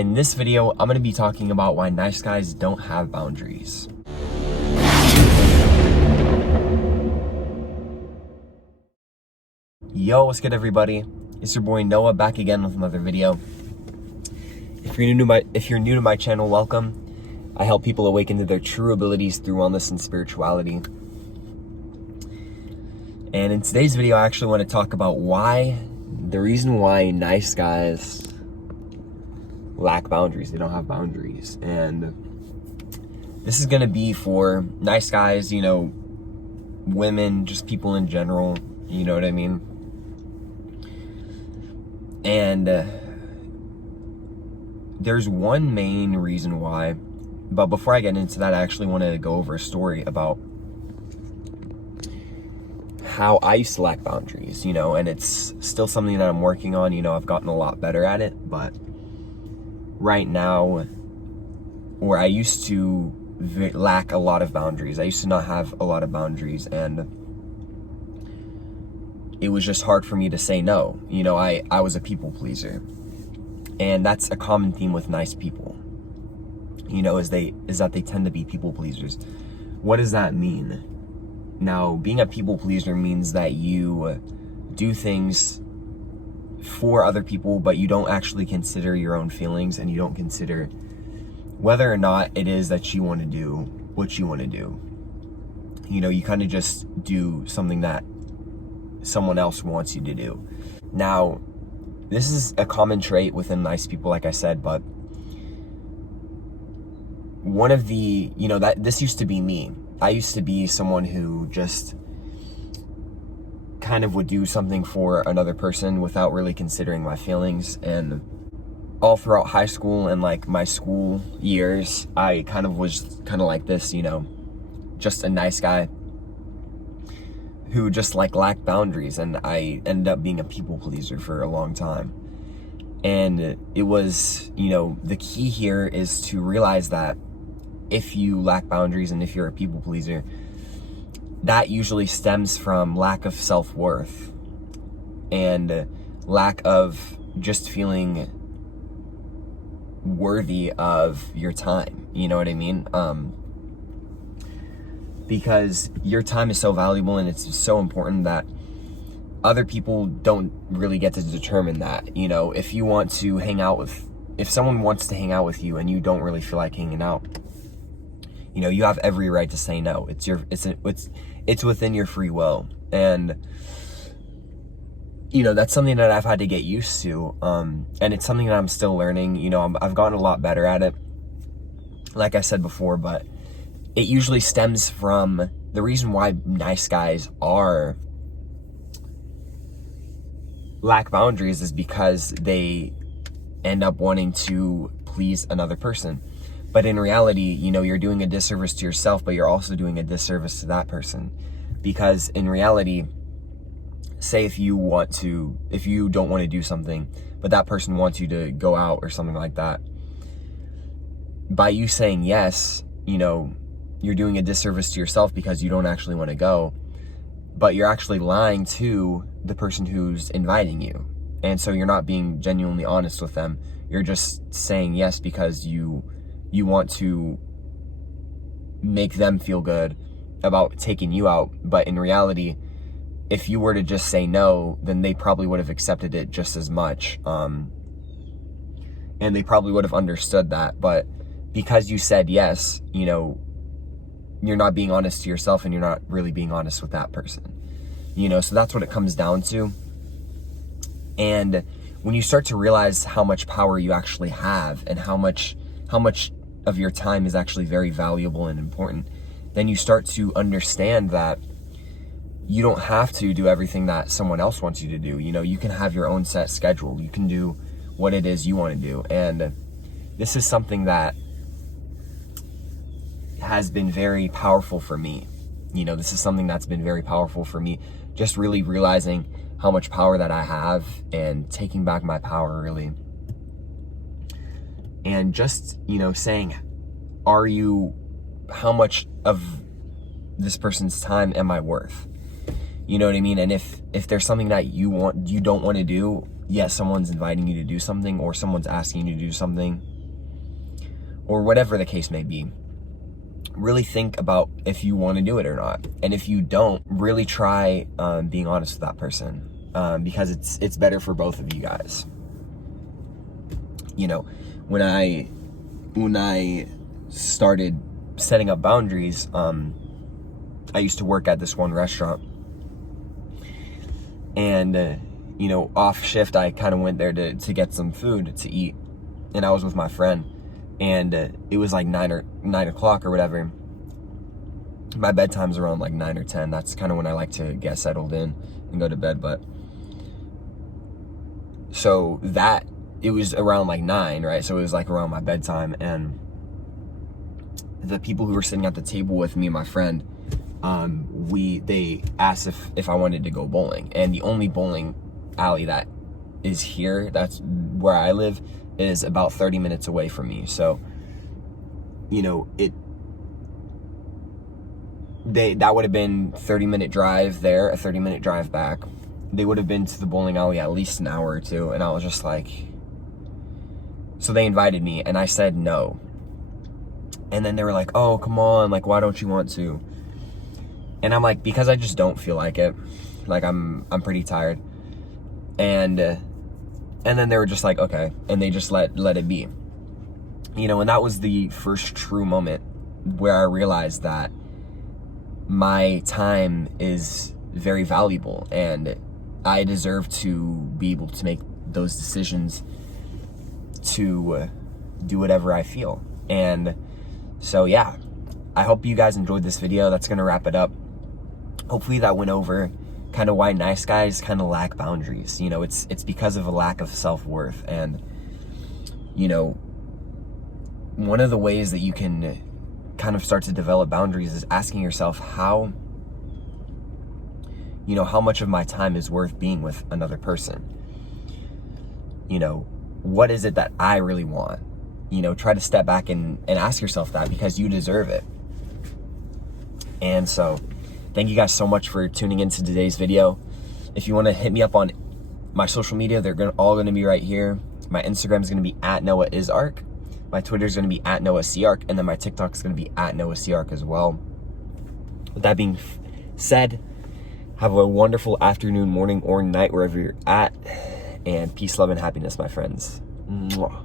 In this video, I'm going to be talking about why nice guys don't have boundaries. Yo, what's good everybody? It's your boy Noah back again with another video. If you're new to my channel, welcome. I help people awaken to their true abilities through wellness and spirituality. And in today's video, I actually want to talk about the reason why nice guys lack boundaries. They don't have boundaries. And this is going to be for nice guys, women, just people in general, you know what I mean? And there's one main reason why, but before I get into that, I actually want to go over a story about how I used to lack boundaries, and it's still something that I'm working on. I've gotten a lot better at it, but right now, where I used to lack a lot of boundaries, I used to not have a lot of boundaries, and it was just hard for me to say no. I was a people pleaser, and that's a common theme with nice people, is that they tend to be people pleasers. What does that mean? Now, being a people pleaser means that you do things for other people, but you don't actually consider your own feelings, and you don't consider whether or not it is that you want to do what you want to do. You kind of just do something that someone else wants you to do. Now, this is a common trait within nice people, like I said, but one of the, this used to be me. I used to be someone who just kind of would do something for another person without really considering my feelings. And all throughout high school and like my school years, I kind of was like this, just a nice guy who just lacked boundaries, and I ended up being a people pleaser for a long time. And it was, the key here is to realize that if you lack boundaries and if you're a people pleaser, that usually stems from lack of self-worth and lack of just feeling worthy of your time. You know what I mean? Because your time is so valuable and it's so important that other people don't really get to determine that. If you want to if someone wants to hang out with you and you don't really feel like hanging out, you have every right to say no. It's within your free will. And that's something that I've had to get used to. And it's something that I'm still learning. I've gotten a lot better at it, like I said before, but it usually stems from the reason why nice guys lack boundaries is because they end up wanting to please another person. But in reality, you're doing a disservice to yourself, but you're also doing a disservice to that person. Because in reality, say if you don't want to do something, but that person wants you to go out or something like that, by you saying yes, you're doing a disservice to yourself because you don't actually want to go, but you're actually lying to the person who's inviting you. And so you're not being genuinely honest with them. You're just saying yes because you want to make them feel good about taking you out. But in reality, if you were to just say no, then they probably would have accepted it just as much. And they probably would have understood that. But because you said yes, you're not being honest to yourself, and you're not really being honest with that person. So that's what it comes down to. And when you start to realize how much power you actually have and how much of your time is actually very valuable and important, then you start to understand that you don't have to do everything that someone else wants you to do. You can have your own set schedule. You can do what it is you want to do. And this is something that has been very powerful for me. This is something that's been very powerful for me, just really realizing how much power that I have and taking back my power, really. And just, saying, how much of this person's time am I worth? You know what I mean? And if there's something that you don't want to do, yes, someone's inviting you to do something, or someone's asking you to do something, or whatever the case may be, really think about if you want to do it or not. And if you don't, really try being honest with that person, because it's better for both of you guys. You know, when I started setting up boundaries, I used to work at this one restaurant, and you know, off shift, I kind of went there to get some food to eat, and I was with my friend, and it was like 9 o'clock or whatever. My bedtime's around like 9 or 10. That's kind of when I like to get settled in and go to bed. But so that, it was around like 9, right? So it was like around my bedtime, and the people who were sitting at the table with me and my friend, they asked if I wanted to go bowling. And the only bowling alley that is here, that's where I live, is about 30 minutes away from me. So, you know, that would have been 30-minute drive there, a 30-minute drive back. They would have been to the bowling alley at least an hour or two, and I was just like, so they invited me, and I said no. And then they were like, oh, come on, like, why don't you want to? And I'm like, because I just don't feel like it. Like, I'm pretty tired. And then they were just like, okay, and they just let it be. You know, and that was the first true moment where I realized that my time is very valuable, and I deserve to be able to make those decisions to do whatever I feel. And so, yeah, I hope you guys enjoyed this video. That's gonna wrap it up. Hopefully that went over kind of why nice guys kind of lack boundaries. You know, it's because of a lack of self-worth. And, you know, one of the ways that you can kind of start to develop boundaries is asking yourself how much of my time is worth being with another person. You know, what is it that I really want? You know, try to step back and ask yourself that, because you deserve it. And so, thank you guys so much for tuning into today's video. If you want to hit me up on my social media, they're all going to be right here. My Instagram is going to be @NoahIsArk. My Twitter is going to be @NoahCark. And then my TikTok is going to be @NoahCark as well. With that being said, have a wonderful afternoon, morning, or night, wherever you're at. And peace, love, and happiness, my friends. Mwah.